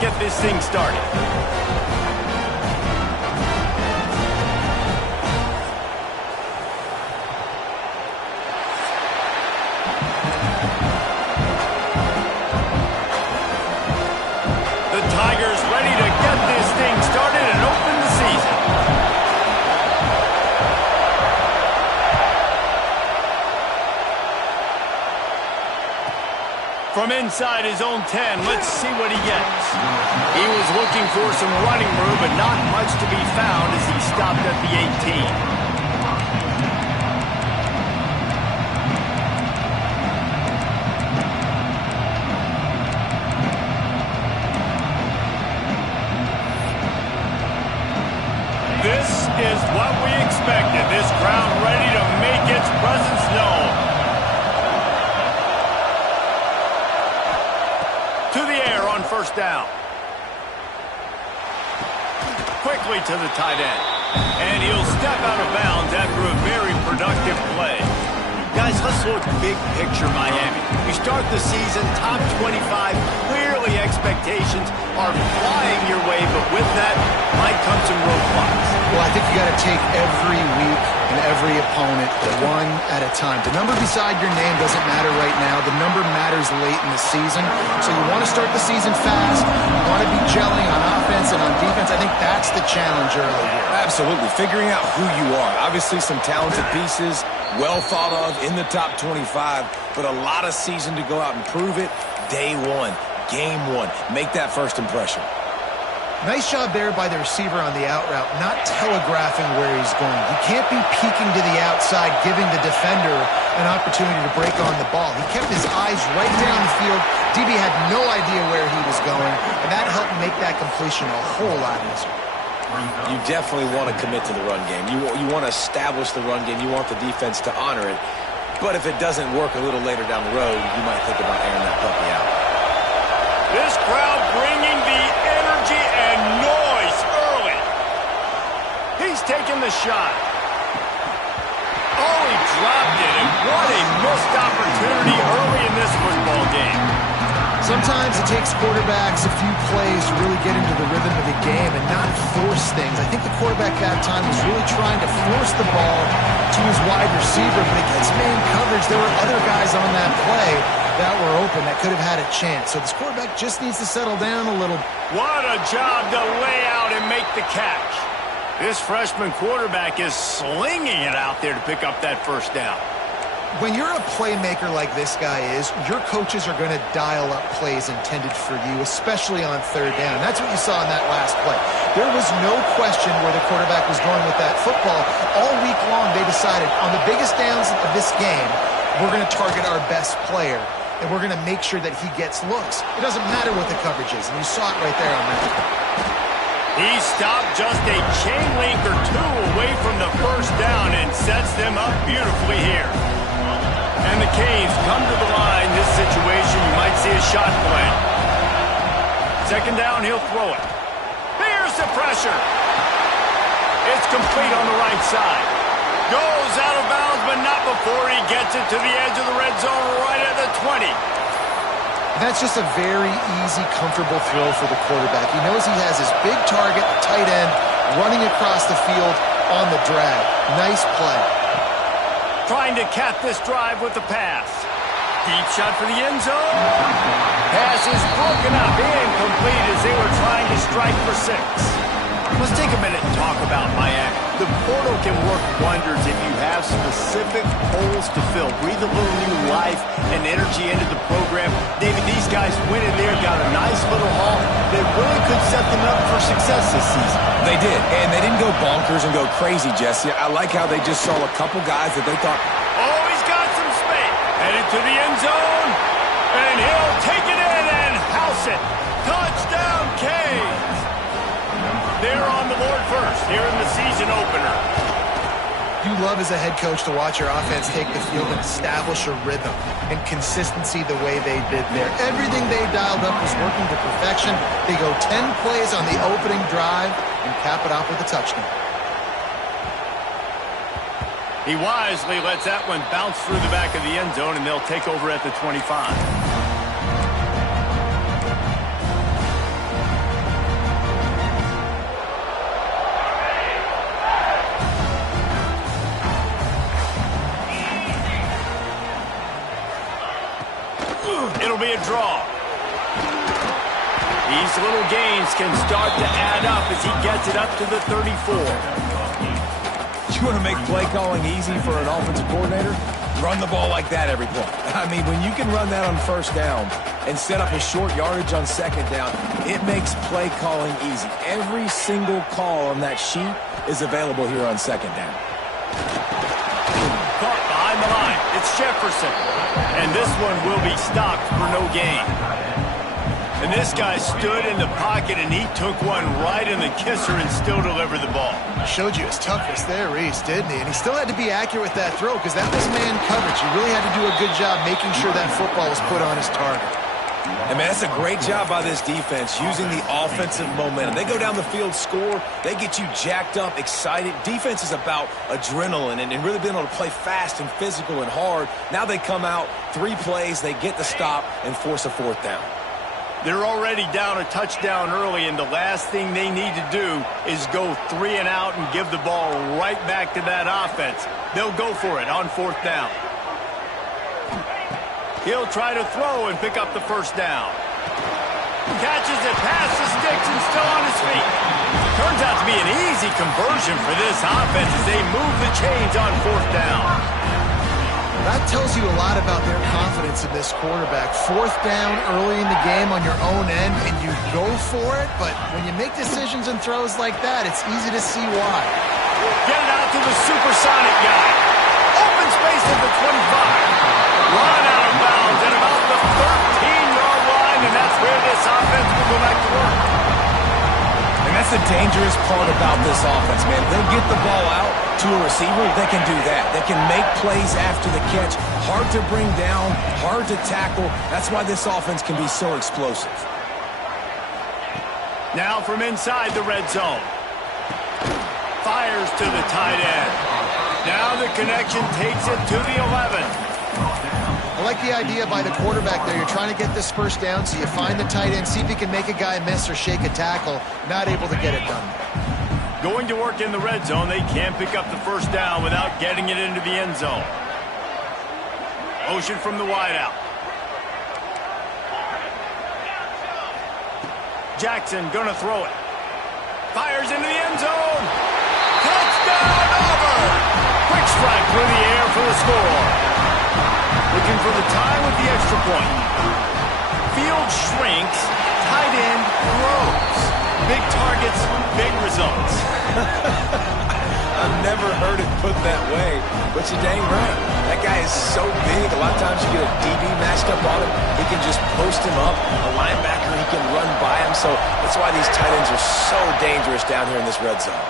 let's get this thing started. The Tigers ready to get this thing started and open the season. From inside his own 10, let's see what he gets. He was looking for some running room, but not much to be found as he stopped at the 18. This is what we expected. This crowd ready to make its presence known. To the air on first down. Quickly to the tight end. And he'll step out of bounds after a very productive play. Guys, let's look big picture Miami. We start the season top 25. Clearly expectations are flying your way, but with that might come some roadblocks. Well, I think you got to take every week and every opponent one at a time. The number beside your name doesn't matter right now. The number matters late in the season. So you want to start the season fast. You want to be gelling on offense and on defense. I think that's the challenge early here. Absolutely. Figuring out who you are. Obviously some talented pieces, well thought of in the top 25, but a lot of season to go out and prove it. Day one, game one. Make that first impression. Nice job there by the receiver on the out route, not telegraphing where he's going. You can't be peeking to the outside, giving the defender an opportunity to break on the ball. He kept his eyes right down the field. DB had no idea where he was going, and that helped make that completion a whole lot easier. You definitely want to commit to the run game. You want to establish the run game. You want the defense to honor it. But if it doesn't work a little later down the road, you might think about airing that puppy out. This crowd bringing the energy and noise early. He's taking the shot. Oh, he dropped it, and what a missed opportunity early in this football game. Sometimes it takes quarterbacks a few plays to really get into the rhythm of the game and not force things. I think the quarterback that time was really trying to force the ball to his wide receiver, but against man coverage, there were other guys on that play that were open that could have had a chance. So this quarterback just needs to settle down a little. What a job to lay out and make the catch. This freshman quarterback is slinging it out there to pick up that first down. When you're a playmaker like this guy is, your coaches are going to dial up plays intended for you, especially on third down. That's what you saw in that last play. There was no question where the quarterback was going with that football. All week long, they decided on the biggest downs of this game, we're going to target our best player, and we're going to make sure that he gets looks. It doesn't matter what the coverage is, and you saw it right there on that play. He stopped just a chain link or two away from the first down and sets them up beautifully here. And the Canes come to the line. This situation, you might see a shot play. Second down, he'll throw it. Here's the pressure. It's complete on the right side. Goes out of bounds, but not before he gets it to the edge of the red zone right at the 20. That's just a very easy, comfortable throw for the quarterback. He knows he has his big target, the tight end, running across the field on the drag. Nice play. Trying to cap this drive with the pass. Deep shot for the end zone. Pass is broken up, incomplete as they were trying to strike for 6. Let's take a minute and talk about Miami. The portal can work wonders if you have specific holes to fill. Breathe a little new life and energy into the program. David, these guys went in there, got a nice little haul that really could set them up for success this season. They did, and they didn't go bonkers and go crazy, Jesse. I like how they just saw a couple guys that they thought, oh, he's got some space. Headed to the end zone, and he'll take it in and house it. Touchdown, Canes. They're on the board first here in the season opener. You love as a head coach to watch your offense take the field and establish a rhythm and consistency the way they did there. Everything they dialed up was working to perfection. They go 10 plays on the opening drive and cap it off with a touchdown. He wisely lets that one bounce through the back of the end zone, and they'll take over at the 25. a draw. These little gains can start to add up as he gets it up to the 34. You want to make play calling easy for an offensive coordinator? Run the ball like that every play. I mean, when you can run that on first down and set up a short yardage on second down, it makes play calling easy. Every single call on that sheet is available here on second down. Caught behind the line. It's Jefferson. And this one will be stopped for no gain. And this guy stood in the pocket, and he took one right in the kisser and still delivered the ball. Showed you his toughness there, Reese, didn't he? And he still had to be accurate with that throw because that was man coverage. He really had to do a good job making sure that football was put on his target. And, man, that's a great job by this defense using the offensive momentum. They go down the field, score, they get you jacked up, excited. Defense is about adrenaline and really being able to play fast and physical and hard. Now they come out, 3 plays, they get the stop and force a 4th down. They're already down a touchdown early, and the last thing they need to do is go 3 and out and give the ball right back to that offense. They'll go for it on 4th down. He'll try to throw and pick up the first down. Catches it past the sticks and still on his feet. Turns out to be an easy conversion for this offense as they move the chains on 4th down. That tells you a lot about their confidence in this quarterback. 4th down early in the game on your own end, and you go for it, but when you make decisions and throws like that, it's easy to see why. Get it out to the supersonic guy. Open space at the 25. Run out of bounds at about the 13-yard line, and that's where this offense will go back to work. And that's the dangerous part about this offense, man. They'll get the ball out to a receiver. They can do that. They can make plays after the catch. Hard to bring down, hard to tackle. That's why this offense can be so explosive. Now from inside the red zone. Fires to the tight end. Now the connection takes it to the 11. I like the idea by the quarterback there. You're trying to get this first down, so you find the tight end, see if he can make a guy miss or shake a tackle. Not able to get it done. Going to work in the red zone. They can't pick up the first down without getting it into the end zone. Motion from the wideout. Jackson gonna throw it. Fires into the end zone. Touchdown, Auburn! Quick strike through the air for the score. Looking for the tie with the extra point. Field shrinks. Tight end throws. Big targets, big results. I've never heard it put that way, but you're dang right. That guy is so big. A lot of times you get a DB matched up on him. He can just post him up. A linebacker, he can run by him. So that's why these tight ends are so dangerous down here in this red zone.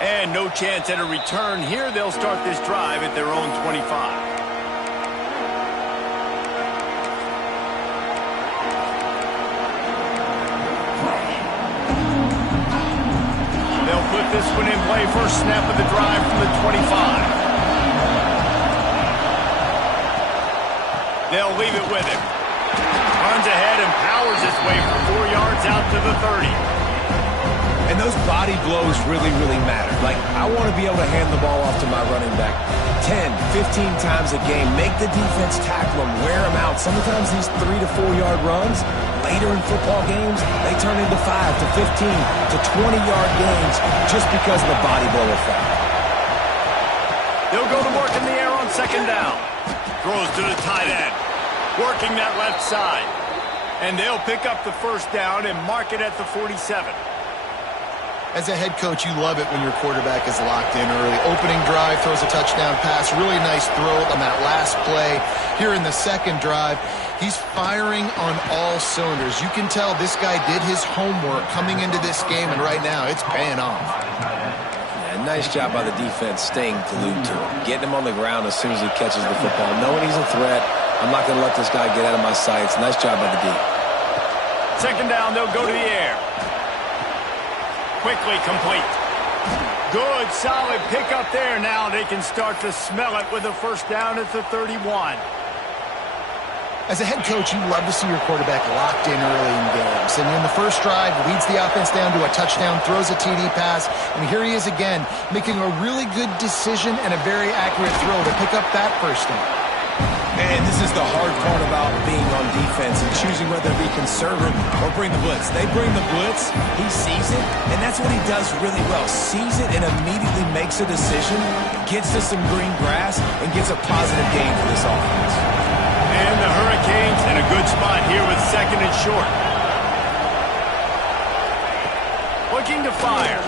And no chance at a return here. They'll start this drive at their own 25. Put this one in play, first snap of the drive from the 25. They'll leave it with him. Runs ahead and powers his way for 4 yards out to the 30. And those body blows really, really matter. Like, I want to be able to hand the ball off to my running back 10, 15 times a game. Make the defense tackle him, wear him out. Sometimes these 3 to 4 yard runs, later in football games, they turn into 5 to 15 to 20-yard gains just because of the body blow effect. They'll go to work in the air on second down. Throws to the tight end. Working that left side. And they'll pick up the first down and mark it at the 47. As a head coach, you love it when your quarterback is locked in early. Opening drive, throws a touchdown pass. Really nice throw on that last play. Here in the second drive, he's firing on all cylinders. You can tell this guy did his homework coming into this game, and right now it's paying off. Yeah, nice job by the defense staying glued to him. Getting him on the ground as soon as he catches the football. Knowing he's a threat, I'm not going to let this guy get out of my sights. Nice job by the D. Second down, they'll go to the air. Quickly complete. Good, solid pickup there. Now they can start to smell it with a first down at the 31. As a head coach, you love to see your quarterback locked in early in games. And in the first drive, leads the offense down to a touchdown, throws a TD pass, and here he is again, making a really good decision and a very accurate throw to pick up that first down. And And this is the hard part about being on defense and choosing whether to be conservative or bring the blitz. They bring the blitz, he sees it, and that's what he does really well. Sees it and immediately makes a decision, gets to some green grass, and gets a positive gain for this offense. And the Hurricanes in a good spot here with second and short. Looking to fire.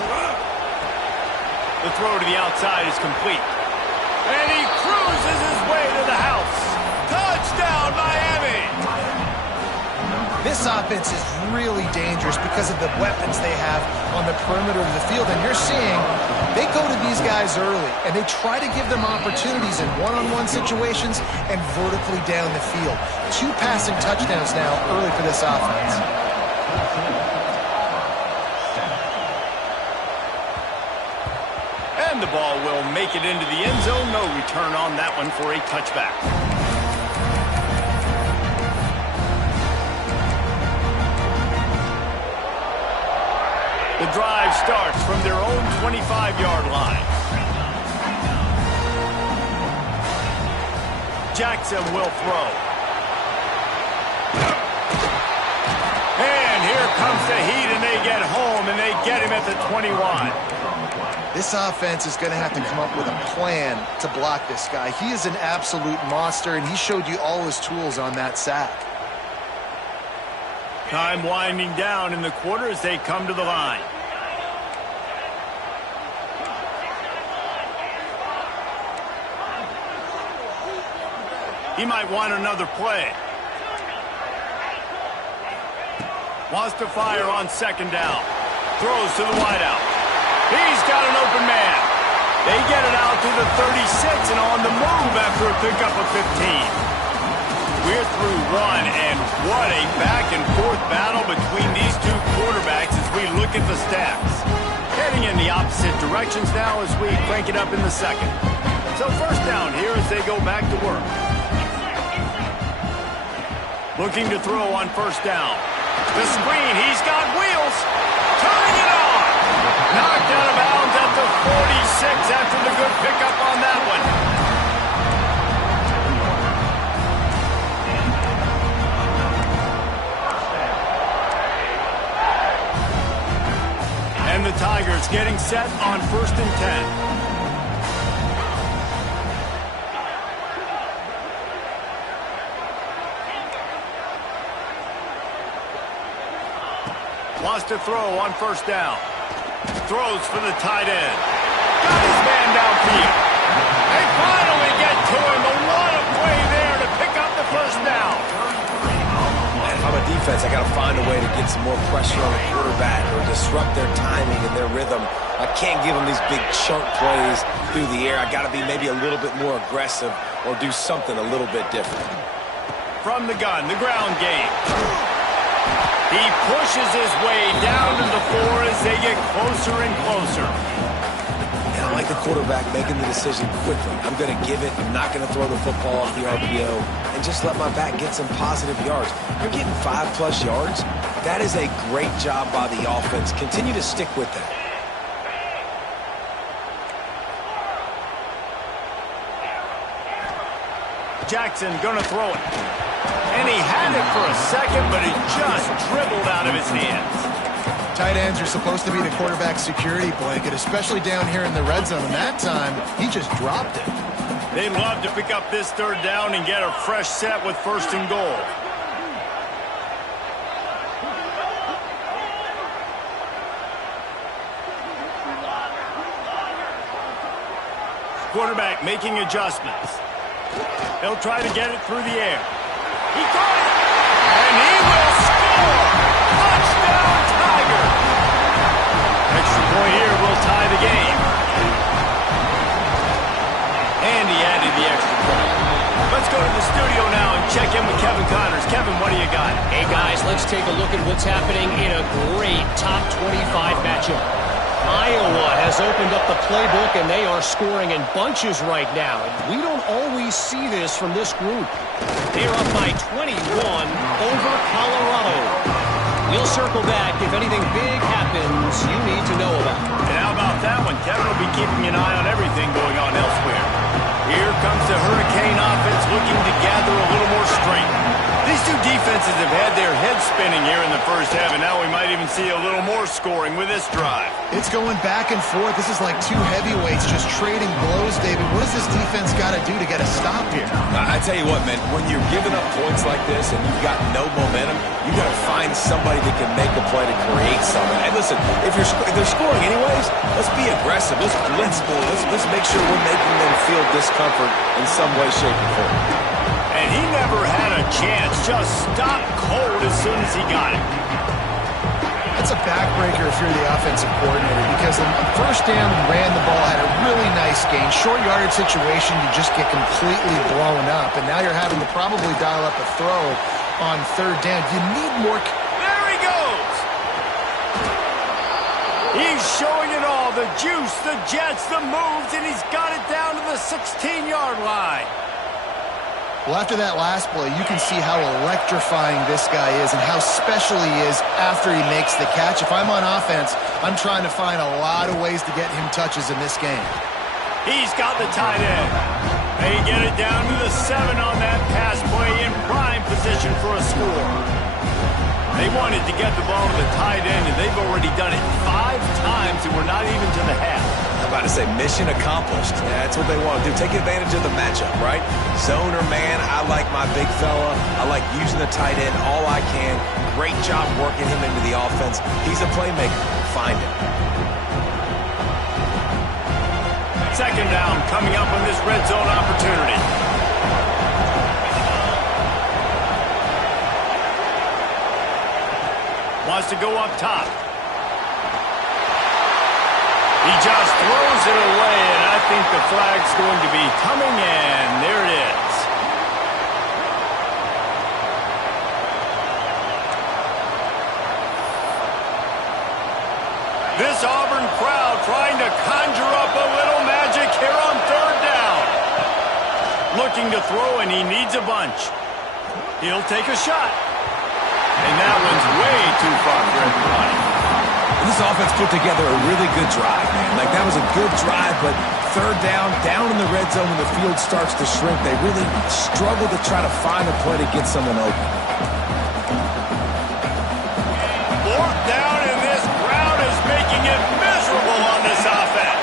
The throw to the outside is complete. And he cruises his way to the house. Touchdown, Miami! This offense is really dangerous because of the weapons they have on the perimeter of the field. And you're seeing they go to these guys early, and they try to give them opportunities in one-on-one situations and vertically down the field. 2 passing touchdowns now early for this offense. And the ball will make it into the end zone. No return on that one for a touchback. The drive starts from their own 25-yard line. Jackson will throw. And here comes the heat, and they get home, and they get him at the 21. This offense is going to have to come up with a plan to block this guy. He is an absolute monster, and he showed you all his tools on that sack. Time winding down in the quarter as they come to the line. He might want another play. Wants to fire on second down. Throws to the wideout. He's got an open man. They get it out to the 36 and on the move after a pickup of 15. We're through one, and what a back-and-forth battle between these two quarterbacks as we look at the stats. Heading in the opposite directions now as we crank it up in the second. So first down here as they go back to work. Looking to throw on first down. The screen, he's got wheels. Turning it on. Knocked out of bounds at the 46 after the good pickup on that one. And the Tigers getting set on 1st and 10. Wants to throw on first down. Throws for the tight end. Got his man downfield. They finally get to him, but what a play there to pick up the first down. If I'm a defense, I got to find a way to get some more pressure on the quarterback or disrupt their timing and their rhythm. I can't give them these big chunk plays through the air. I got to be maybe a little bit more aggressive or do something a little bit different. From the gun, the ground game. He pushes his way down to the 4 as they get closer and closer. And I like the quarterback making the decision quickly. I'm going to give it. I'm not going to throw the football off the RPO and just let my back get some positive yards. You're getting 5+ yards. That is a great job by the offense. Continue to stick with that. Jackson going to throw it. And he had it for a second, but it just dribbled out of his hands. Tight ends are supposed to be the quarterback's security blanket, especially down here in the red zone. And that time, he just dropped it. They'd love to pick up this third down and get a fresh set with 1st and goal. Quarterback making adjustments. He'll try to get it through the air. He got it, and he will score! Touchdown, Tiger! Extra point here will tie the game. And he added the extra point. Let's go to the studio now and check in with Kevin Connors. Kevin, what do you got? Hey, guys, let's take a look at what's happening in a great top 25 matchup. Iowa has opened up the playbook, and they are scoring in bunches right now. And we don't always see this from this group. They're up by 21 over Colorado. We'll circle back if anything big happens you need to know about. And how about that one? Kevin will be keeping an eye on everything going on elsewhere. Here comes the Hurricane offense looking to gather a little more strength. These two defenses have had their heads spinning here in the first half, and now we might even see a little more scoring with this drive. It's going back and forth. This is like two heavyweights just trading blows, David. What does this defense got to do to get a stop here? I tell you what, man, when you're giving up points like this and you've got no momentum, you got to find somebody that can make a play to create something. And listen, if they're scoring anyways, let's be aggressive. Let's blitz more. Let's make sure we're making them feel discomfort in some way, shape, or form. And he never had a chance. Just stopped cold as soon as he got it. That's a backbreaker if you're the offensive coordinator, because on first down, ran the ball, had a really nice gain. Short yardage situation, you just get completely blown up. And now you're having to probably dial up a throw on third down. You need more. There he goes. He's showing it all. The juice, the jets, the moves, and he's got it down to the 16-yard line. Well, after that last play, you can see how electrifying this guy is and how special he is after he makes the catch. If I'm on offense, I'm trying to find a lot of ways to get him touches in this game. He's got the tight end. They get it down to the 7 on that pass play in prime position for a score. They wanted to get the ball to the tight end, and they've already done it 5 times, and we're not even to the half. I'm about to say mission accomplished. That's what they want to do. Take advantage of the matchup, right? Zone or man, I like my big fella. I like using the tight end all I can. Great job working him into the offense. He's a playmaker. Find him. Second down coming up on this red zone opportunity. Wants to go up top. He just throws it away, and I think the flag's going to be coming in. There it is. This Auburn crowd trying to conjure up a little magic here on third down. Looking to throw, and he needs a bunch. He'll take a shot. And that one's way too far for everybody. This offense put together a really good drive, man. Like, that was a good drive, but third down in the red zone when the field starts to shrink, they really struggle to try to find a play to get someone open. Fourth down, and this crowd is making it miserable on this offense.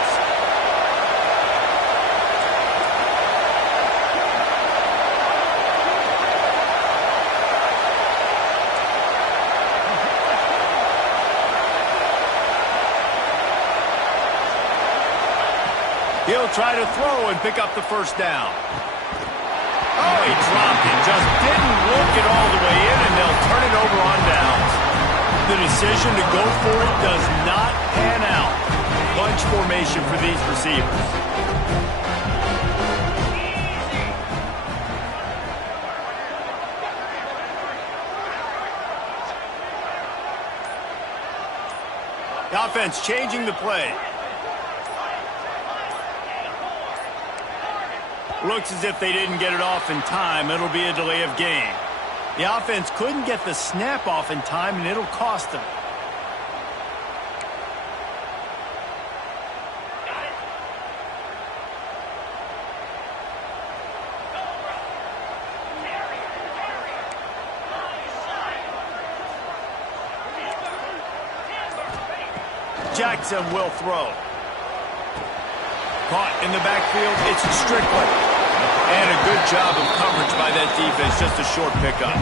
He'll try to throw and pick up the first down. Oh, he dropped it. Just didn't look it all the way in, and they'll turn it over on downs. The decision to go for it does not pan out. Bunch formation for these receivers. The offense changing the play. Looks as if they didn't get it off in time. It'll be a delay of game. The offense couldn't get the snap off in time, and it'll cost them. Jackson will throw. Caught in the backfield, it's Strickland. And a good job of coverage by that defense, just a short pickup.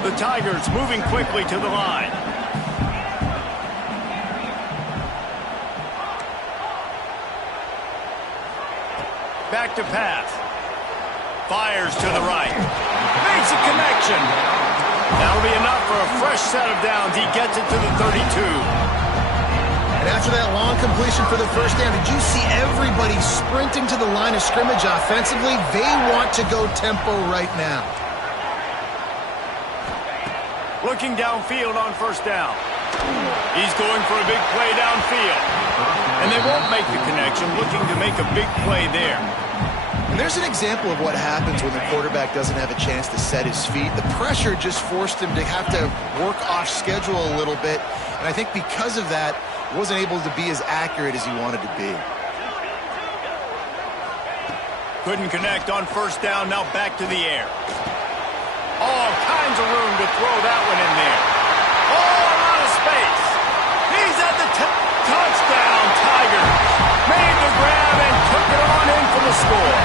The Tigers moving quickly to the line. Back to pass. Fires to the right. Makes a connection. That'll be enough for a fresh set of downs. He gets it to the 32. And after that long completion for the first down, did you see everybody sprinting to the line of scrimmage offensively? They want to go tempo right now. Looking downfield on first down. He's going for a big play downfield. And they won't make the connection, looking to make a big play there. And there's an example of what happens when the quarterback doesn't have a chance to set his feet. The pressure just forced him to have to work off schedule a little bit. And I think because of that, wasn't able to be as accurate as he wanted to be. Couldn't connect on first down. Now back to the air. All kinds of room to throw that one in there. Oh, a lot of space. He's at the touchdown, Tigers. Made the grab and took it on in for the score.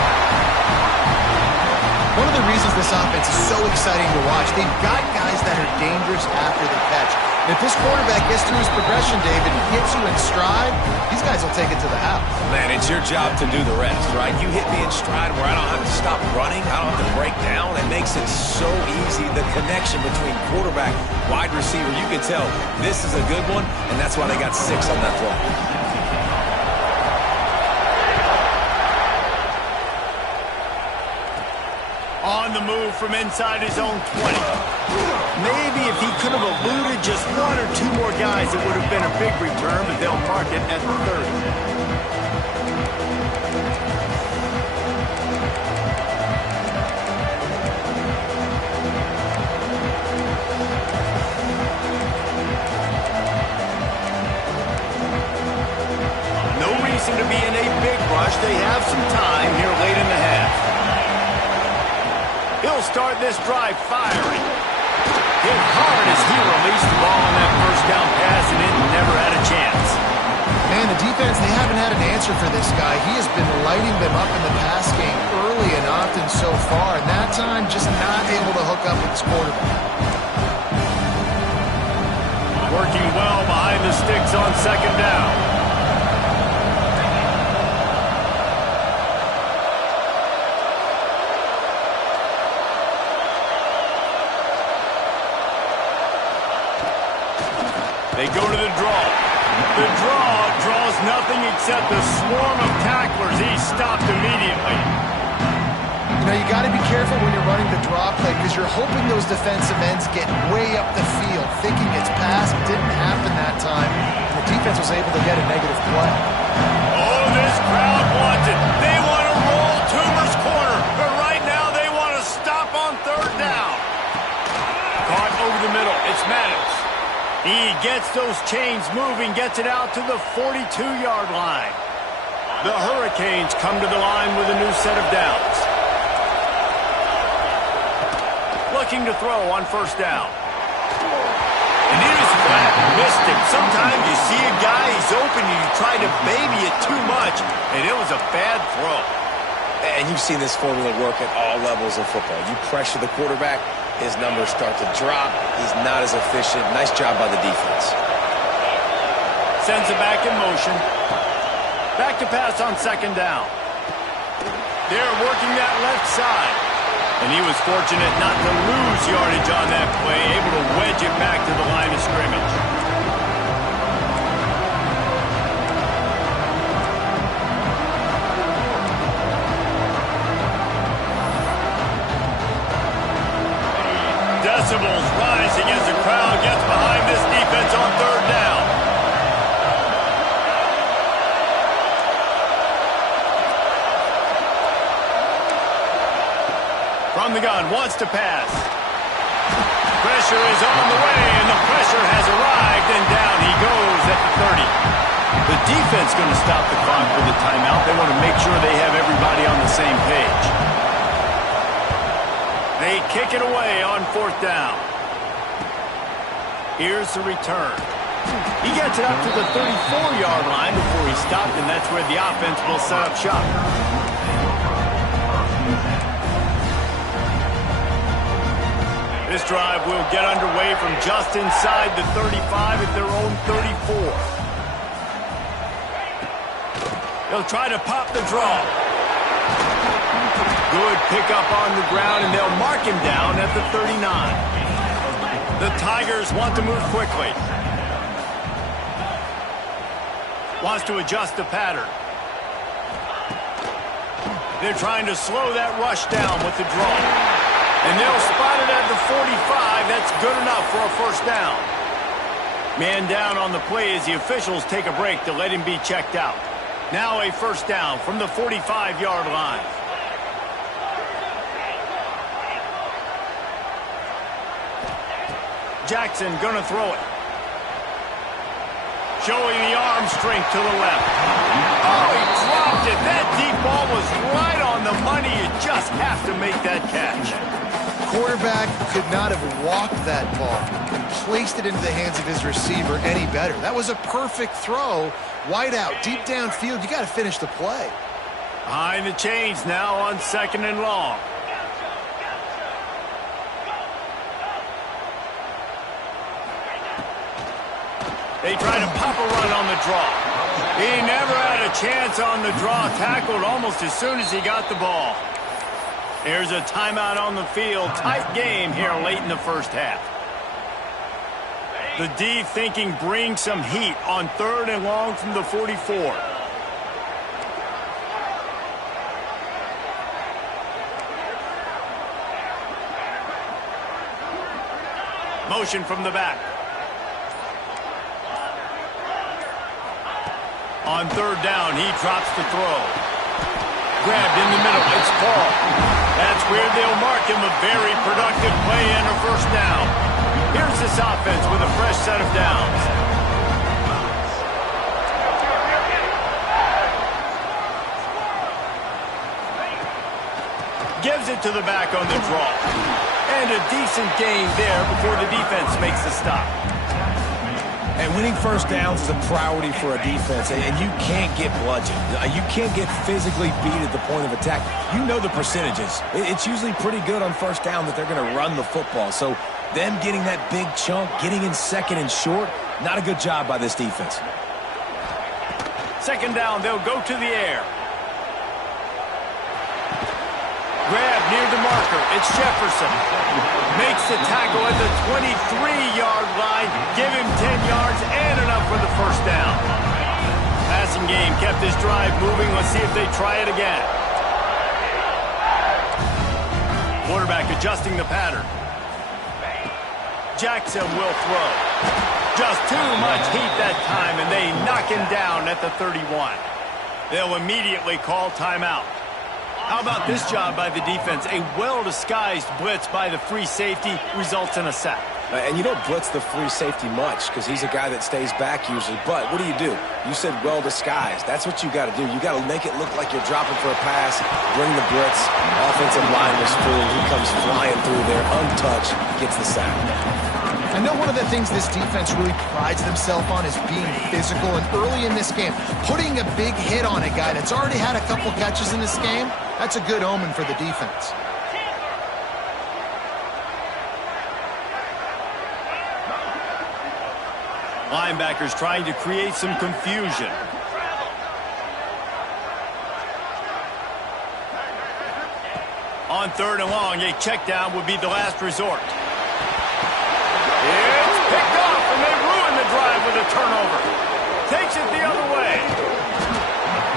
One of the reasons this offense is so exciting to watch, they've got guys that are dangerous after the catch. And if this quarterback gets through his progression, David, and hits you in stride, these guys will take it to the house. Man, it's your job to do the rest, right? You hit me in stride where I don't have to stop running. I don't have to break down. It makes it so easy. The connection between quarterback, wide receiver, you can tell this is a good one, and that's why they got 6 on that throw. On the move from inside his own 20. Maybe if he could have eluded just 1 or 2 more guys, it would have been a big return, but they'll mark it at the 30. No reason to be in a big rush. They have some time here late in the half. He'll start this drive firing. Hit hard as he released the ball on that first down pass, and it never had a chance. Man, the defense, they haven't had an answer for this guy. He has been lighting them up in the pass game early and often so far, and that time just not able to hook up with his quarterback. Working well behind the sticks on second down. They go to the draw. The draw draws nothing except a swarm of tacklers. He's stopped immediately. You know, you got to be careful when you're running the draw play because you're hoping those defensive ends get way up the field, thinking it's pass. Didn't happen that time, and the defense was able to get a negative play. Oh, this crowd wants it. They want to roll Toomer's corner, but right now they want to stop on third down. Caught over the middle. It's Maddox. He gets those chains moving, gets it out to the 42-yard line. The Hurricanes come to the line with a new set of downs. Looking to throw on first down. And he was flat, missed him. Sometimes you see a guy, he's open, and you try to baby it too much, and it was a bad throw. And you've seen this formula work at all levels of football. You pressure the quarterback, his numbers start to drop. He's not as efficient. Nice job by the defense. Sends it back in motion. Back to pass on second down. They're working that left side. And he was fortunate not to lose yardage on that play, able to wedge it back to the line of scrimmage. Decibels rising as the crowd gets behind this defense on third down. From the gun, wants to pass. Pressure is on the way, and the pressure has arrived, and down he goes at the 30. The defense going to stop the clock with a timeout. They want to make sure they have everybody on the same page. They kick it away on fourth down. Here's the return. He gets it up to the 34-yard line before he stopped, and that's where the offense will set up shop. This drive will get underway from just inside the 35 at their own 34. They'll try to pop the draw. Good pickup on the ground, and they'll mark him down at the 39. The Tigers want to move quickly. Wants to adjust the pattern. They're trying to slow that rush down with the draw. And they'll spot it at the 45. That's good enough for a first down. Man down on the play as the officials take a break to let him be checked out. Now a first down from the 45-yard line. Jackson gonna throw it. Showing the arm strength to the left. Oh, he dropped it. That deep ball was right on on the money. You just have to make that catch. Quarterback could not have walked that ball and placed it into the hands of his receiver any better. That was a perfect throw. Wide out, deep downfield. You got to finish the play. Behind the chains now on 2nd and long. They try to pop a run on the draw. He never had a chance on the draw. Tackled almost as soon as he got the ball. Here's a timeout on the field. Tight game here late in the first half. The D thinking bring some heat on 3rd and long from the 44. Motion from the back. On 3rd down, he drops the throw. Grabbed in the middle. It's Paul. That's where they'll mark him. A very productive play and a 1st down. Here's this offense with a fresh set of downs. Gives it to the back on the draw. And a decent gain there before the defense makes the stop. And winning 1st downs is a priority for a defense, and you can't get bludgeoned. You can't get physically beat at the point of attack. You know the percentages. It's usually pretty good on 1st down that they're going to run the football. So them getting that big chunk, getting in 2nd and short, not a good job by this defense. 2nd down, they'll go to the air. Grab near the marker. It's Jefferson. Makes the tackle at the 23-yard line. Give him 10 yards and enough for the 1st down. Passing game kept this drive moving. Let's see if they try it again. Quarterback adjusting the pattern. Jackson will throw. Just too much heat that time, and they knock him down at the 31. They'll immediately call timeout. How about this job by the defense? A well-disguised blitz by the free safety results in a sack. And you don't blitz the free safety much because he's a guy that stays back usually. But what do? You said well-disguised. That's what you got to do. You got to make it look like you're dropping for a pass, bring the blitz. Offensive line was full. He comes flying through there, untouched, gets the sack. I know one of the things this defense really prides themselves on is being physical, and early in this game, putting a big hit on a guy that's already had a couple catches in this game, that's a good omen for the defense. Linebackers trying to create some confusion. On 3rd and long, a check down would be the last resort. It's picked off, and they ruin the drive with a turnover. Takes it the other way.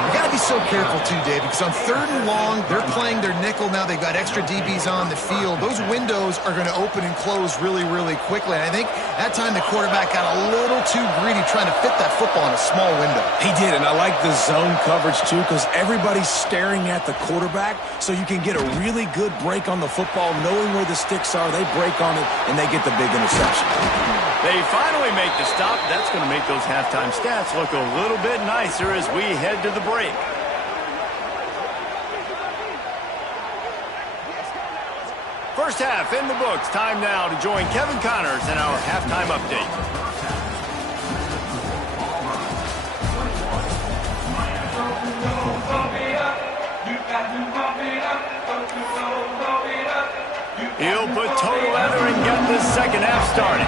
You got to be so careful, too, Dave, because on 3rd and long, they're playing their nickel now. They've got extra DBs on the field. Those windows are going to open and close really, really quickly. And I think that time the quarterback got a little too greedy trying to fit that football in a small window. He did, and I like the zone coverage, too, because everybody's staring at the quarterback, so you can get a really good break on the football, knowing where the sticks are. They break on it, and they get the big interception. They finally make the stop. That's going to make those halftime stats look a little bit nicer as we head to the break. First half in the books. Time now to join Kevin Connors in our halftime update. He'll put total leather and get this 2nd half started.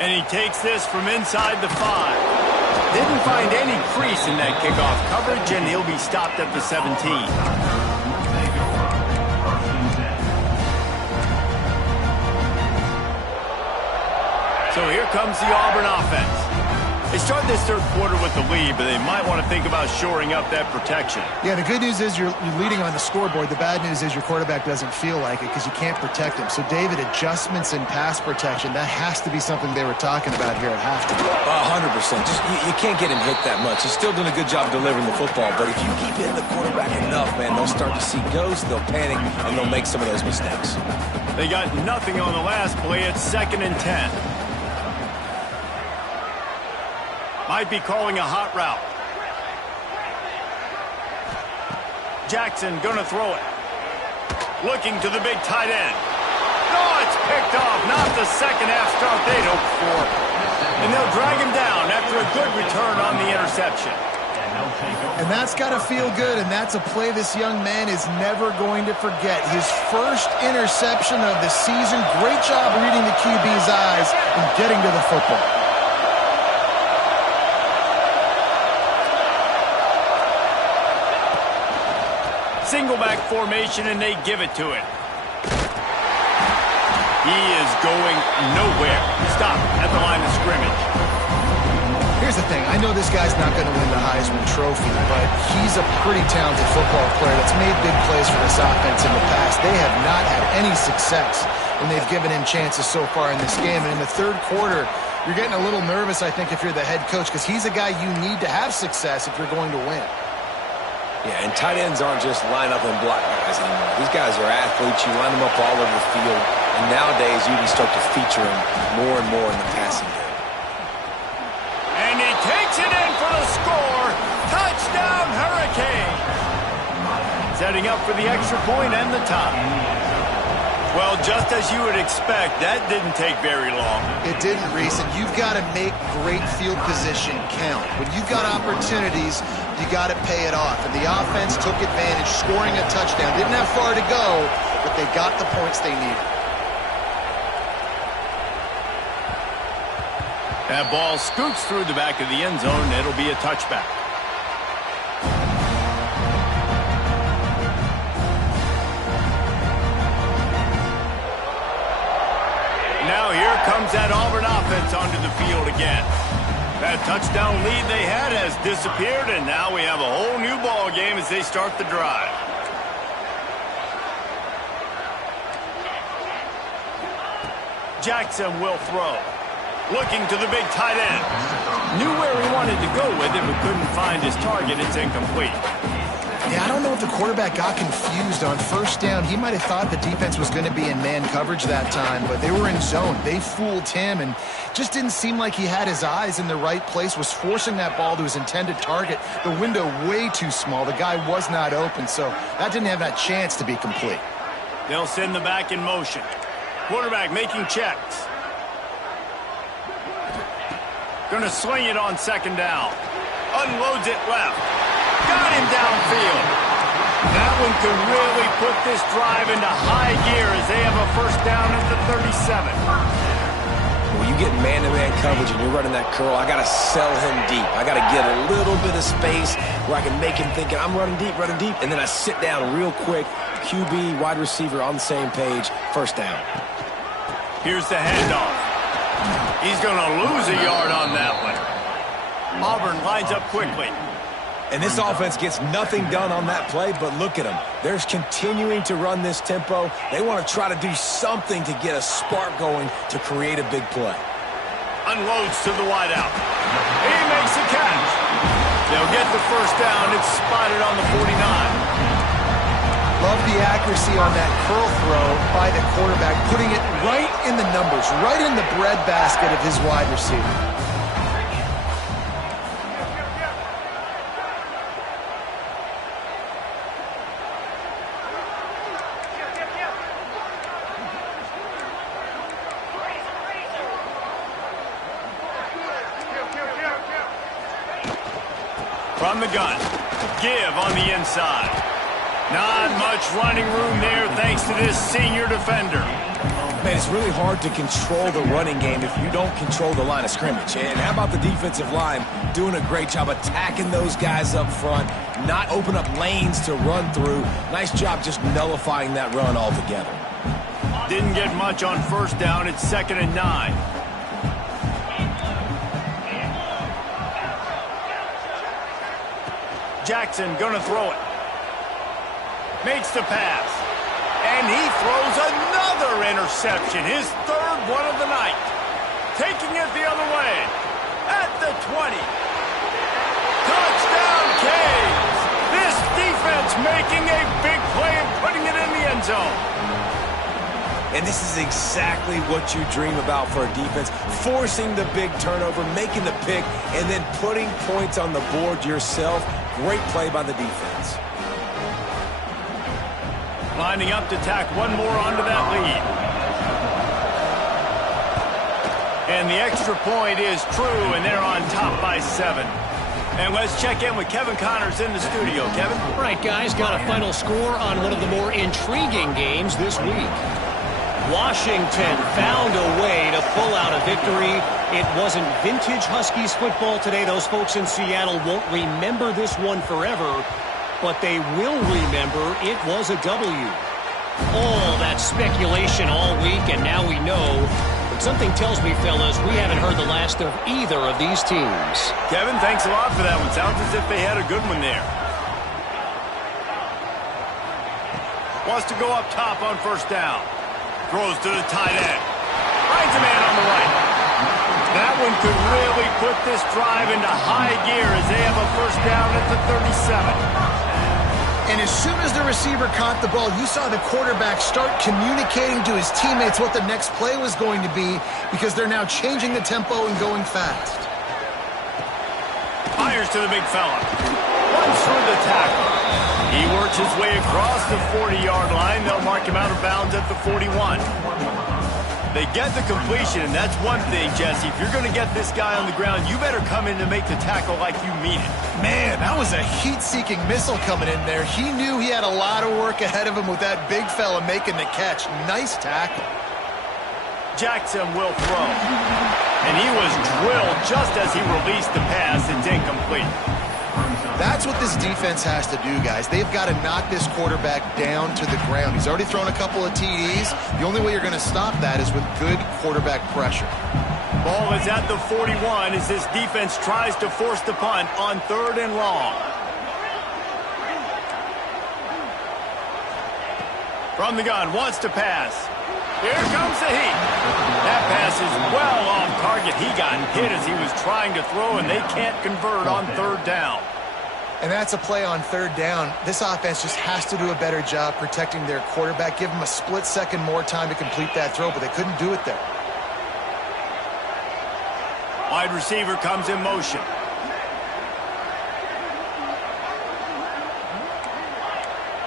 And he takes this from inside the 5. Didn't find any crease in that kickoff coverage, and he'll be stopped at the 17. So here comes the Auburn offense. They start this 3rd quarter with the lead, but they might want to think about shoring up that protection. Yeah, the good news is you're leading on the scoreboard. The bad news is your quarterback doesn't feel like it because you can't protect him. So, David, adjustments in pass protection, that has to be something they were talking about here at halftime. 100%. Just you can't get him hit that much. He's still doing a good job delivering the football, but if you keep hitting the quarterback enough, man, they'll start to see ghosts, they'll panic, and they'll make some of those mistakes. They got nothing on the last play. It's 2nd and 10. Might be calling a hot route. Jackson gonna throw it. Looking to the big tight end. Oh, it's picked off. Not the second half start they'd hoped for. And they'll drag him down after a good return on the interception. And that's got to feel good, and that's a play this young man is never going to forget. His first interception of the season. Great job reading the QB's eyes and getting to the football. Single back formation, and they give it to him. He is going nowhere. Stop at the line of scrimmage. Here's the thing. I know this guy's not going to win the Heisman Trophy, but he's a pretty talented football player that's made big plays for this offense in the past. They have not had any success when they've given him chances so far in this game. And in the third quarter, you're getting a little nervous, I think, if you're the head coach, because he's a guy you need to have success if you're going to win. Yeah, and tight ends aren't just line up and block guys anymore. These guys are athletes. You line them up all over the field. And nowadays, you can start to feature them more and more in the passing game. And he takes it in for the score. Touchdown, Hurricane. Setting up for the extra point and the tie. Well, just as you would expect, that didn't take very long. It didn't, Reese, and you've got to make great field position count. When you've got opportunities, you got to pay it off. And the offense took advantage, scoring a touchdown. Didn't have far to go, but they got the points they needed. That ball scoots through the back of the end zone. It'll be a touchback. Now here comes that Auburn offense onto the field again. That touchdown lead they had has disappeared, and now we have a whole new ball game as they start the drive. Jackson will throw. Looking to the big tight end. Knew where he wanted to go with it, but couldn't find his target. It's incomplete. Yeah, I don't know if the quarterback got confused on first down. He might have thought the defense was going to be in man coverage that time, but they were in zone. They fooled him and just didn't seem like he had his eyes in the right place, was forcing that ball to his intended target. The window way too small. The guy was not open, so that didn't have that chance to be complete. They'll send the back in motion. Quarterback making checks. Going to sling it on second down. Unloads it left. Got him downfield. That one could really put this drive into high gear as they have a first down at the 37. When you get man-to-man coverage and you're running that curl, I got to sell him deep. I got to get a little bit of space where I can make him think I'm running deep, and then I sit down real quick. QB, wide receiver on the same page. First down. Here's the handoff. He's going to lose a yard on that one. Auburn lines up quickly. And this offense gets nothing done on that play, but look at them. They're continuing to run this tempo. They want to try to do something to get a spark going to create a big play. Unloads to the wideout. He makes the catch. They'll get the first down. It's spotted on the 49. Love the accuracy on that curl throw by the quarterback, putting it right in the numbers, right in the breadbasket of his wide receiver. From the gun, give on the inside. Not much running room there thanks to this senior defender. Man, it's really hard to control the running game if you don't control the line of scrimmage. And how about the defensive line doing a great job attacking those guys up front, not open up lanes to run through. Nice job just nullifying that run altogether. Didn't get much on first down. It's 2nd and 9. Jackson gonna throw it. Makes the pass. And he throws another interception. His third one of the night. Taking it the other way. At the 20. Touchdown, Canes. This defense making a big play and putting it in the end zone. And this is exactly what you dream about for a defense. Forcing the big turnover, making the pick, and then putting points on the board yourself. Great play by the defense. Lining up to tack one more onto that lead. And the extra point is true, and they're on top by 7. And let's check in with Kevin Connors in the studio. Kevin? All right, guys, got a final score on one of the more intriguing games this week. Washington found a way to pull out a victory. It wasn't vintage Huskies football today. Those folks in Seattle won't remember this one forever, but they will remember it was a W. All that speculation all week, and now we know. But something tells me, fellas, we haven't heard the last of either of these teams. Kevin, thanks a lot for that one. Sounds as if they had a good one there. Wants to go up top on first down. Throws to the tight end. Finds a man on the right. That one could really put this drive into high gear as they have a first down at the 37. And as soon as the receiver caught the ball, you saw the quarterback start communicating to his teammates what the next play was going to be because they're now changing the tempo and going fast. Fires to the big fella. Runs through the tackle. He works his way across the 40-yard line. They'll mark him out of bounds at the 41. They get the completion, and that's one thing, Jesse. If you're going to get this guy on the ground, you better come in to make the tackle like you mean it. Man, that was a heat-seeking missile coming in there. He knew he had a lot of work ahead of him with that big fella making the catch. Nice tackle. Jackson will throw. And he was drilled just as he released the pass. It's incomplete. That's what this defense has to do, guys. They've got to knock this quarterback down to the ground. He's already thrown a couple of TDs. The only way you're going to stop that is with good quarterback pressure. Ball is at the 41 as this defense tries to force the punt on 3rd and long. From the gun, wants to pass. Here comes the heat. That pass is well off target. He got hit as he was trying to throw, and they can't convert on 3rd down. And that's a play on 3rd down. This offense just has to do a better job protecting their quarterback. Give him a split second more time to complete that throw, but they couldn't do it there. Wide receiver comes in motion.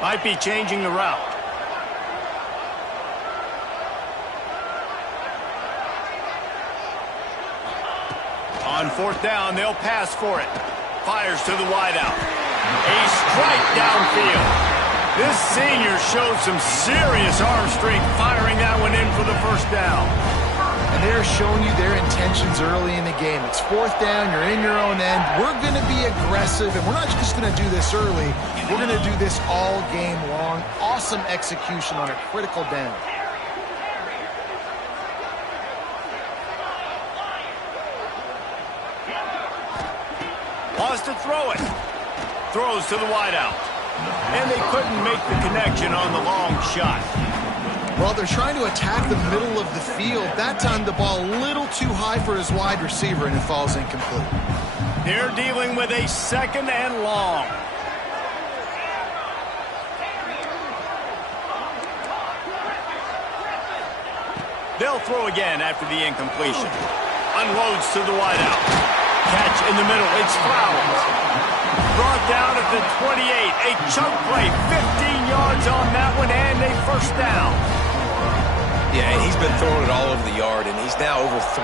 Might be changing the route. On 4th down, they'll pass for it. Fires to the wideout. A strike downfield. This senior showed some serious arm strength firing that one in for the first down. And they're showing you their intentions early in the game. It's 4th down. You're in your own end. We're going to be aggressive, and we're not just going to do this early. We're going to do this all game long. Awesome execution on a critical down. Wants to throw it. Throws to the wideout. And they couldn't make the connection on the long shot. Well, they're trying to attack the middle of the field. That time the ball a little too high for his wide receiver, and it falls incomplete. They're dealing with a 2nd and long. They'll throw again after the incompletion. Unloads to the wideout. Catch in the middle. It's Flowers. Brought down at the 28. A chunk play. 15 yards on that one and a first down. Yeah, and he's been throwing it all over the yard, and he's now over 300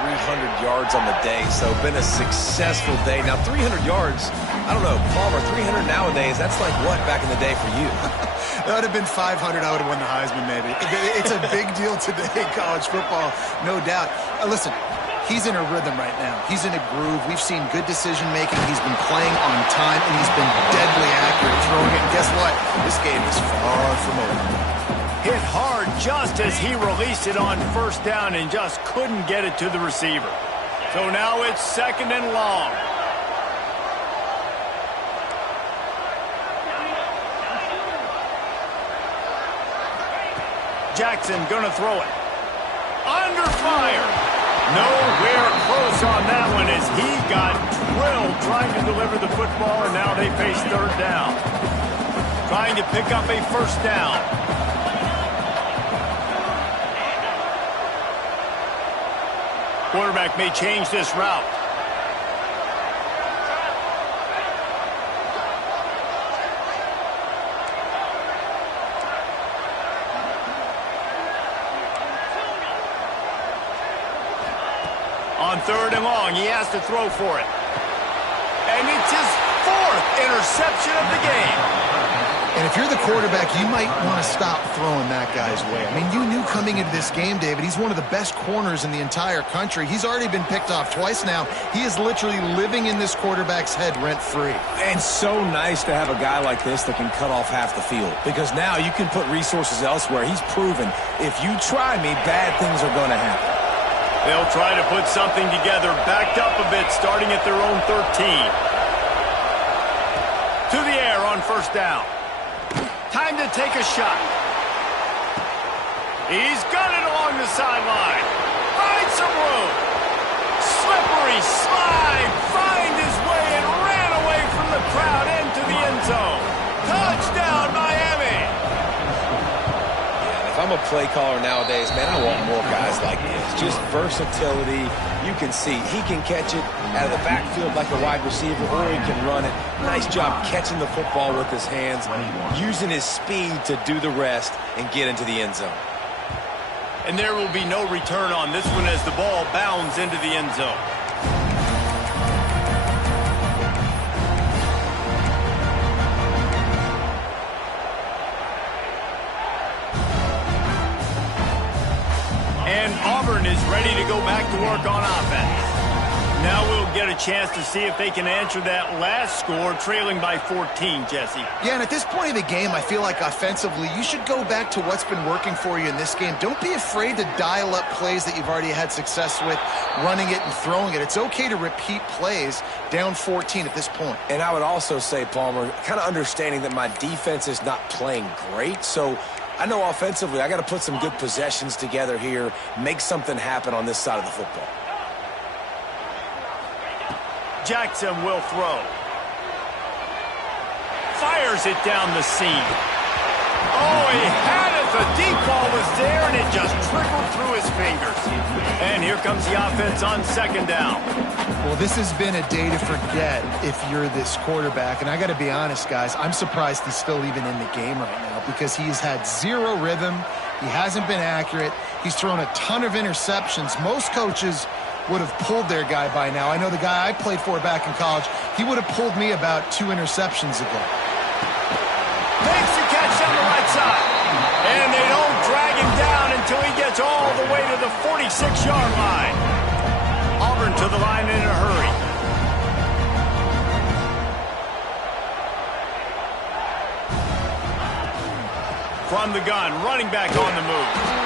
yards on the day, so been a successful day. Now, 300 yards, I don't know, Palmer, 300 nowadays, that's like what back in the day for you? That would have been 500. I would have won the Heisman, maybe. It's a big deal today in college football, no doubt. Listen, he's in a rhythm right now. He's in a groove. We've seen good decision-making. He's been playing on time, and he's been deadly accurate throwing it. And guess what? This game is far from over. Hit hard just as he released it on first down and just couldn't get it to the receiver. So now it's 2nd and long. Jackson gonna throw it. Under fire. Nowhere close on that one as he got drilled trying to deliver the football, and now they face 3rd down. Trying to pick up a first down. Quarterback may change this route. On 3rd and long, he has to throw for it. And it's his 4th interception of the game. And if you're the quarterback, you might want to stop throwing that guy's way. I mean, you knew coming into this game, David, he's one of the best corners in the entire country. He's already been picked off twice now. He is literally living in this quarterback's head rent-free. And so nice to have a guy like this that can cut off half the field, because now you can put resources elsewhere. He's proven if you try me, bad things are going to happen. They'll try to put something together, backed up a bit, starting at their own 13. To the air on 1st down. Time to take a shot. He's got it along the sideline. Finds some room. Slippery slide. Find his way and ran away from the crowd into the end zone. Touchdown, Miami. If I'm a play caller nowadays, man, I want more guys like this. Just versatility. You can see he can catch it out of the backfield like a wide receiver, or he can run it. Nice job catching the football with his hands, using his speed to do the rest and get into the end zone. And there will be no return on this one as the ball bounds into the end zone. And Auburn is ready to go back to work on offense. Now we'll get a chance to see if they can answer that last score, trailing by 14, Jesse. Yeah, and at this point of the game, I feel like offensively, you should go back to what's been working for you in this game. Don't be afraid to dial up plays that you've already had success with, running it and throwing it. It's okay to repeat plays down 14 at this point. And I would also say, Palmer, kind of understanding that my defense is not playing great, so I know offensively I got to put some good possessions together here, make something happen on this side of the football. Jackson will throw. Fires it down the seam. Oh, he had it. The deep ball was there, and it just trickled through his fingers. And here comes the offense on 2nd down. Well, this has been a day to forget if you're this quarterback. And I got to be honest, guys, I'm surprised he's still even in the game right now because he's had zero rhythm. He hasn't been accurate. He's thrown a ton of interceptions. Most coaches would have pulled their guy by now. I know the guy I played for back in college, he would have pulled me about 2 interceptions ago. Makes the catch on the right side. And they don't drag him down until he gets all the way to the 46-yard line. Auburn to the line in a hurry. From the gun, running back on the move.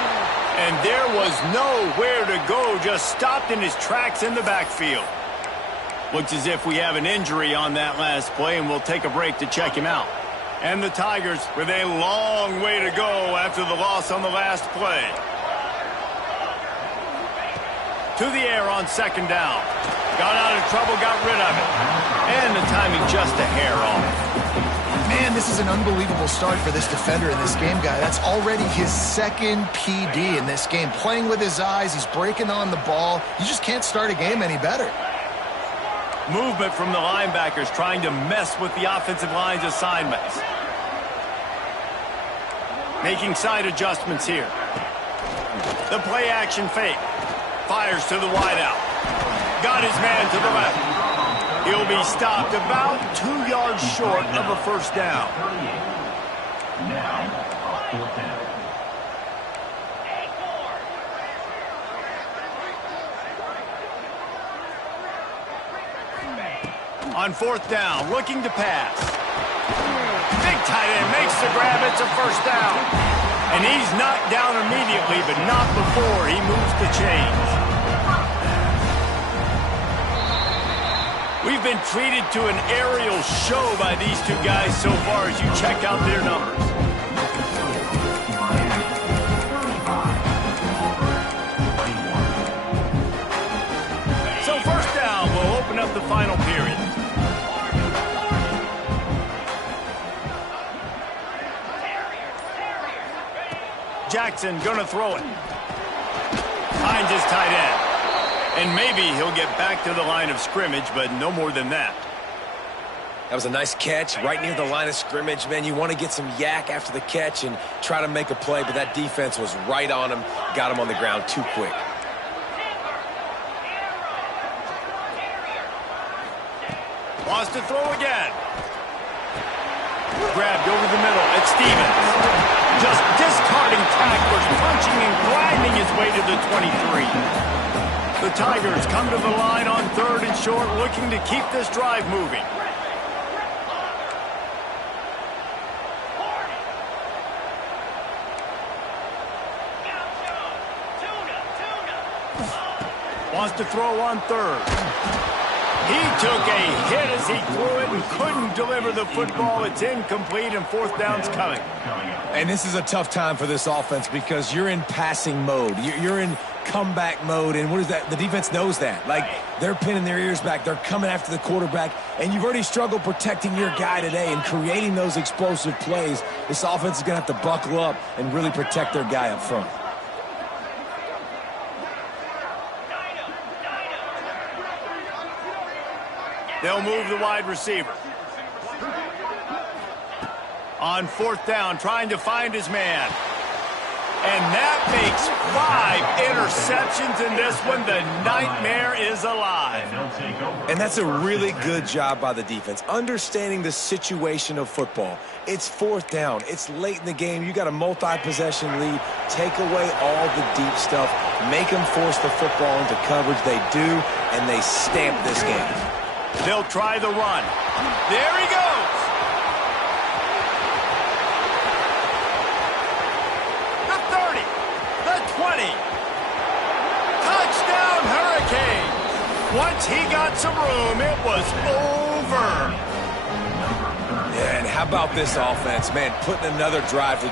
And there was nowhere to go, just stopped in his tracks in the backfield. Looks as if we have an injury on that last play, and we'll take a break to check him out. And the Tigers with a long way to go after the loss on the last play. To the air on 2nd down. Got out of trouble, got rid of it. And the timing just a hair off. Man, this is an unbelievable start for this defender in this game, guy. That's already his 2nd PD in this game. Playing with his eyes, he's breaking on the ball. You just can't start a game any better. Movement from the linebackers trying to mess with the offensive line's assignments. Making side adjustments here. The play action fake. Fires to the wideout. Got his man to the left. He'll be stopped about 2 yards short of a 1st down. On 4th down, looking to pass. Big tight end makes the grab. It's a 1st down. And he's knocked down immediately, but not before he moves the chains. We've been treated to an aerial show by these two guys so far as you check out their numbers. So 1st down will open up the final period. Jackson gonna throw it. Finds his tight end. And maybe he'll get back to the line of scrimmage, but no more than that. That was a nice catch right near the line of scrimmage. Man, you want to get some yak after the catch and try to make a play, but that defense was right on him, got him on the ground too quick. Wants to throw again. Grabbed over the middle. It's Stevens. Just discarding tacklers, punching and grinding his way to the 23. The Tigers come to the line on 3rd and short, looking to keep this drive moving. Wants to throw on 3rd. He took a hit as he threw it and couldn't deliver the football. It's incomplete and 4th down's coming. And this is a tough time for this offense because you're in passing mode. You're in comeback mode, and what is that? The defense knows that. Like, they're pinning their ears back. They're coming after the quarterback, and you've already struggled protecting your guy today and creating those explosive plays. This offense is going to have to buckle up and really protect their guy up front. They'll move the wide receiver. On 4th down, trying to find his man. And that makes 5 interceptions in this one. The nightmare is alive. And that's a really good job by the defense, understanding the situation of football. It's 4th down. It's late in the game. You got a multi-possession lead. Take away all the deep stuff. Make them force the football into coverage. They do, and they stamp this game. They'll try the run. There he goes. The 30. The 20. Touchdown, Hurricanes. Once he got some room, it was over. Yeah, and how about this offense, man, putting another drive together.